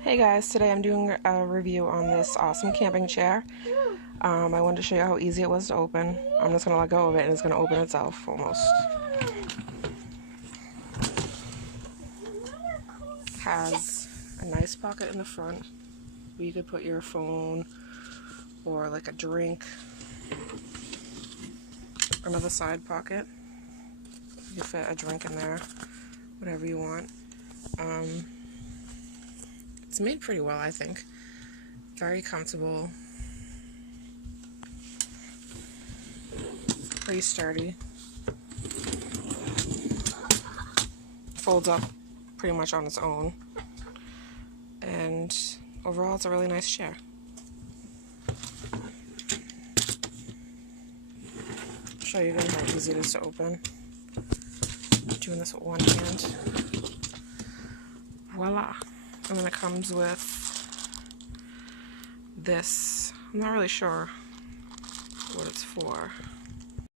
Hey guys, today I'm doing a review on this awesome camping chair. I wanted to show you how easy it was to open. I'm just going to let go of it and it's going to open itself almost. Has a nice pocket in the front where you could put your phone or like a drink. Another side pocket. You can fit a drink in there, whatever you want. It's made pretty well, I think. Very comfortable. Pretty sturdy. Folds up pretty much on its own. And overall, it's a really nice chair. I'll show you again how easy it is to open. Doing this with one hand. Voila! And then it comes with this. I'm not really sure what it's for.